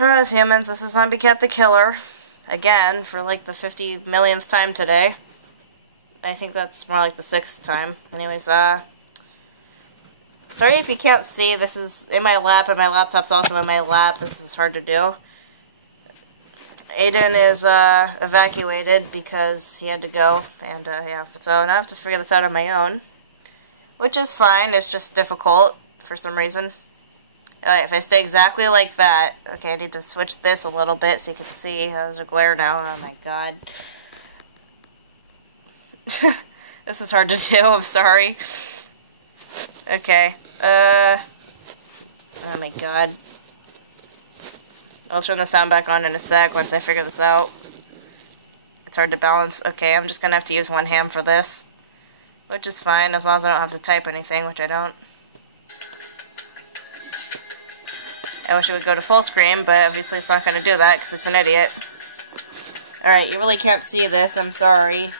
Alright, humans, this is Zombie Cat the Killer. Again, for like the 50 millionth time today. I think that's more like the 6th time. Anyways, sorry if you can't see, this is in my lap, and my laptop's also in my lap. This is hard to do. Aiden is, evacuated because he had to go, and, yeah. So now I have to figure this out on my own. Which is fine, it's just difficult for some reason. Alright, if I stay exactly like that, okay, I need to switch this a little bit so you can see. There's a glare now, oh my god. This is hard to do, I'm sorry. Okay, oh my god. I'll turn the sound back on in a sec once I figure this out. It's hard to balance. Okay, I'm just gonna have to use one hand for this. Which is fine, as long as I don't have to type anything, which I don't. I wish it would go to full screen, but obviously it's not going to do that because it's an idiot. Alright, you really can't see this, I'm sorry.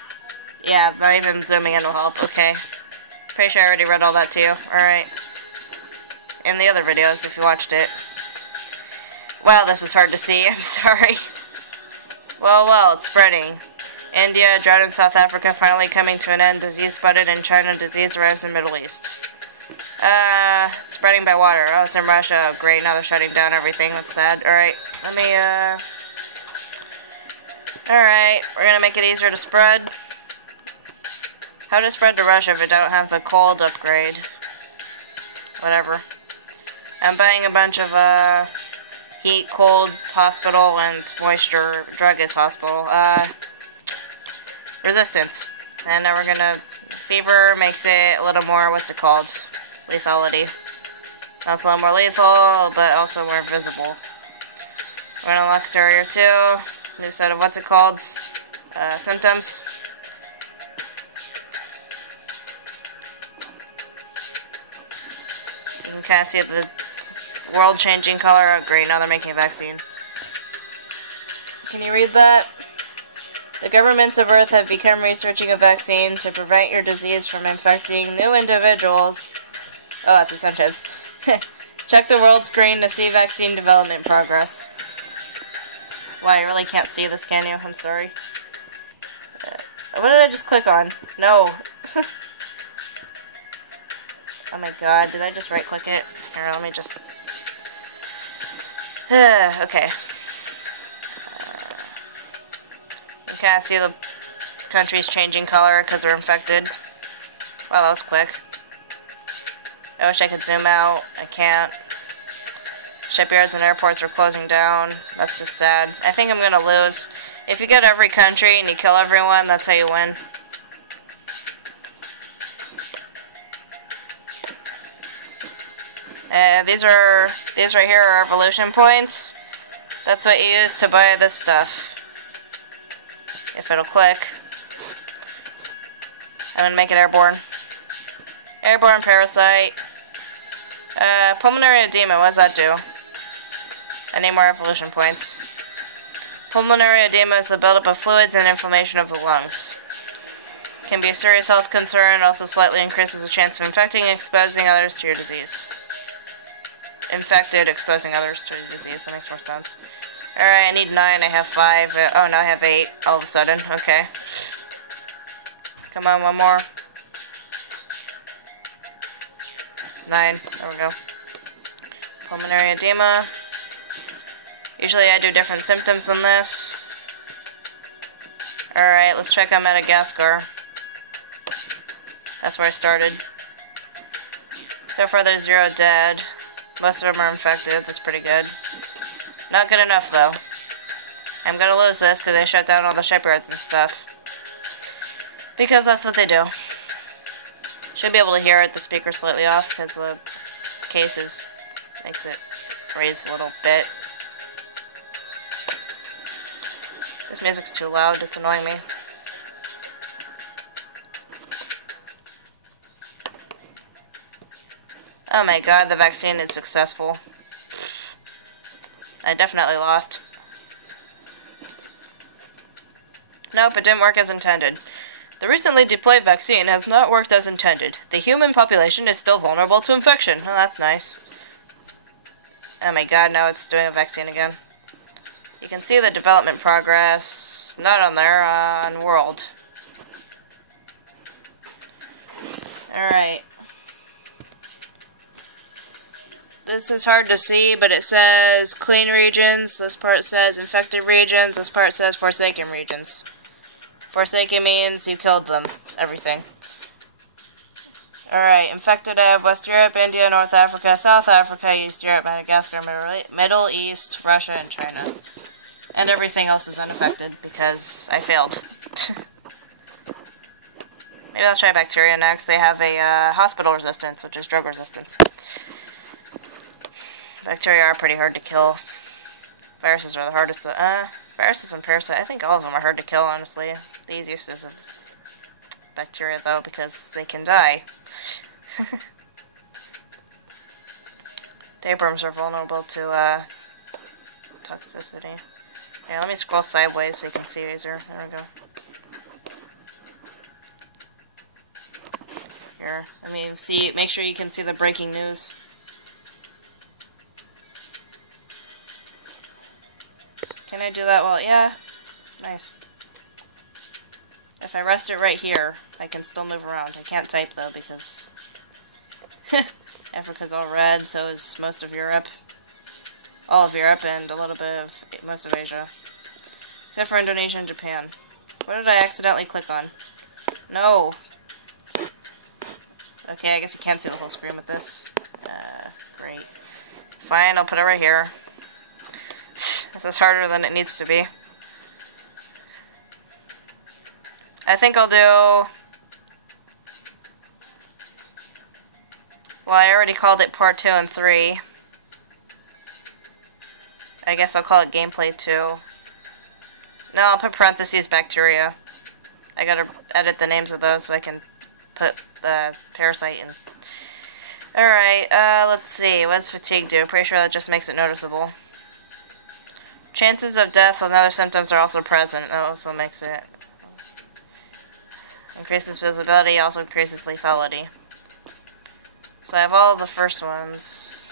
Yeah, not even zooming in will help, okay. Pretty sure I already read all that to you. Alright. In the other videos, if you watched it. Wow, this is hard to see, I'm sorry. Well, it's spreading. India, drought in South Africa finally coming to an end. Disease spotted in China. Disease arrives in Middle East. Spreading by water. Oh, it's in Russia. Oh, great, now they're shutting down everything. That's sad. Alright, let me, Alright, we're gonna make it easier to spread. How to spread to Russia if I don't have the cold upgrade? Whatever. I'm buying a bunch of, heat, cold, hospital, and moisture, druggist hospital. Resistance. And now we're gonna... Fever makes it a little more, what's it called? Lethality. That's a little more lethal, but also more visible. We're gonna unlock Terrier 2. New set of what's it called? Symptoms. You can kind of see the world-changing color. Oh, great, now they're making a vaccine. Can you read that? The governments of Earth have begun researching a vaccine to prevent your disease from infecting new individuals. Oh, that's a sentence. Check the world screen to see vaccine development progress. Wow, you really can't see this, can you? I'm sorry. What did I just click on? No. Oh my god, did I just right-click it? Here, let me just... okay. You can't see the countries changing color because they're infected. Wow, that was quick. I wish I could zoom out. I can't. Shipyards and airports are closing down. That's just sad. I think I'm gonna lose. If you get every country and you kill everyone, that's how you win. These right here are evolution points. That's what you use to buy this stuff. If it'll click. I'm gonna make it airborne. Airborne parasite. Pulmonary edema, what does that do? I need more evolution points. Pulmonary edema is the buildup of fluids and inflammation of the lungs. Can be a serious health concern, also slightly increases the chance of infecting and exposing others to your disease. Infected, exposing others to your disease, that makes more sense. Alright, I need 9, I have 5, oh, now I have 8, all of a sudden, okay. Come on, one more. 9, there we go. Pulmonary edema. Usually I do different symptoms than this. Alright, let's check out Madagascar. That's where I started. So far there's 0 dead. Most of them are infected, that's pretty good. Not good enough though. I'm gonna lose this because they shut down all the shipyards and stuff. Because that's what they do. Should be able to hear it, the speaker's slightly off because the cases makes it raise a little bit. This music's too loud, it's annoying me. Oh my god, the vaccine is successful. I definitely lost. Nope, it didn't work as intended. The recently deployed vaccine has not worked as intended. The human population is still vulnerable to infection. Oh, that's nice. Oh my god, now it's doing a vaccine again. You can see the development progress, not on there, on world. Alright. This is hard to see, but it says clean regions. This part says infected regions. This part says forsaken regions. Forsaken means you killed them. Everything. Alright, infected I have West Europe, India, North Africa, South Africa, East Europe, Madagascar, Middle East, Russia, and China. And everything else is unaffected because I failed. Maybe I'll try bacteria next. They have a hospital resistance, which is drug resistance. Bacteria are pretty hard to kill. Viruses are the hardest. Viruses and parasites, I think all of them are hard to kill, honestly. The easiest is bacteria, though, because they can die. Dayworms are vulnerable to toxicity. Here, let me scroll sideways so you can see easier. There we go. Here, let me see. Make sure you can see the breaking news. Can I do that well? Yeah. Nice. If I rest it right here, I can still move around. I can't type, though, because Africa's all red, so is most of Europe. All of Europe, and a little bit of most of Asia. Except for Indonesia and Japan. What did I accidentally click on? No. Okay, I guess you can't see the whole screen with this. Great. Fine, I'll put it right here. This is harder than it needs to be. I think I'll do... Well, I already called it Part 2 and 3. I guess I'll call it Gameplay 2. No, I'll put parentheses bacteria. I gotta edit the names of those so I can put the parasite in. Alright, let's see. What does fatigue do? Pretty sure that just makes it noticeable. Chances of death with other symptoms are also present. That also makes it... Increases visibility, also increases lethality. So I have all the first ones.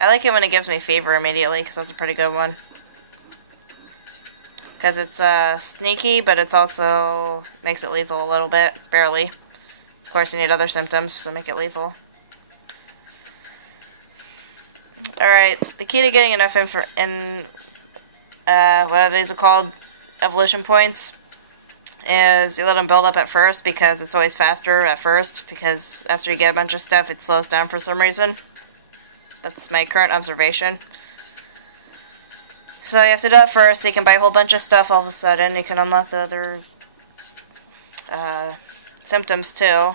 I like it when it gives me fever immediately, because that's a pretty good one. Because it's sneaky, but it's also makes it lethal a little bit, barely. Of course, you need other symptoms to make it lethal. Alright, the key to getting enough what are these called? Evolution points. Is you let them build up at first because it's always faster at first, because after you get a bunch of stuff it slows down for some reason. That's my current observation. So you have to do it first so you can buy a whole bunch of stuff all of a sudden. You can unlock the other symptoms too.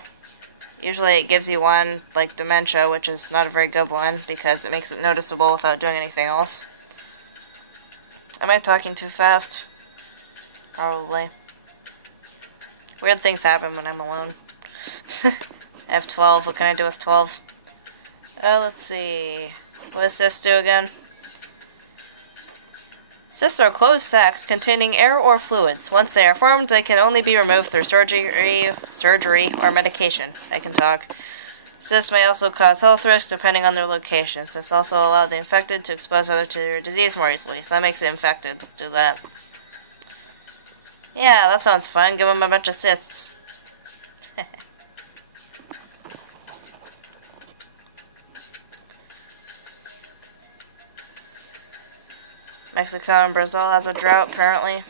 Usually it gives you one, like dementia, which is not a very good one because it makes it noticeable without doing anything else. Am I talking too fast? Probably. Weird things happen when I'm alone. I have 12. What can I do with 12? Let's see. What does cysts do again? Cysts are closed sacs containing air or fluids. Once they are formed, they can only be removed through surgery or medication. I can talk. Cysts may also cause health risks depending on their location. Cysts also allow the infected to expose others to their disease more easily, so that makes it infected. Let's do that. Yeah, that sounds fun. Give them a bunch of cysts. Mexico and Brazil has a drought, apparently.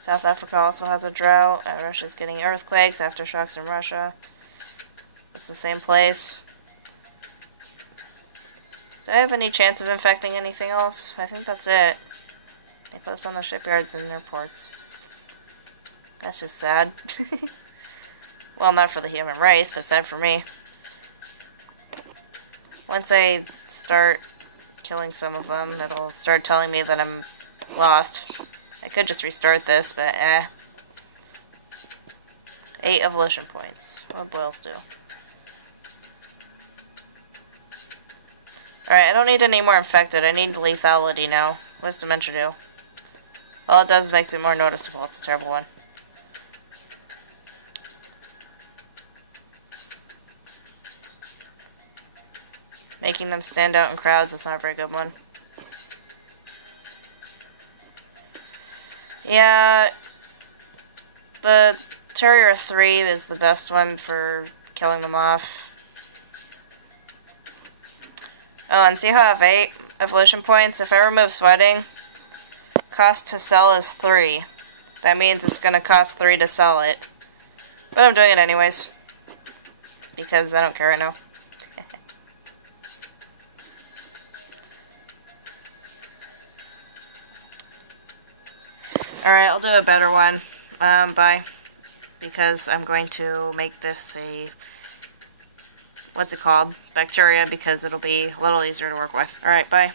South Africa also has a drought. Russia's getting earthquakes, aftershocks in Russia. It's the same place. Do I have any chance of infecting anything else? I think that's it. They put us on the shipyards and airports. That's just sad. Well, not for the human race, but sad for me. Once I start killing some of them, it'll start telling me that I'm lost. I could just restart this, but 8 evolution points. What do boils do? Alright, I don't need any more infected. I need lethality now. What does dementia do? All it does is makes it more noticeable. It's a terrible one. Making them stand out in crowds, that's not a very good one. Yeah, the Terrier 3 is the best one for killing them off. Oh, and see how I have 8 evolution points? If I remove sweating, cost to sell is 3. That means it's going to cost 3 to sell it. But I'm doing it anyways. Because I don't care right now. Alright, I'll do a better one. Bye. Because I'm going to make this a... what's it called? Bacteria, because it'll be a little easier to work with. Alright, bye.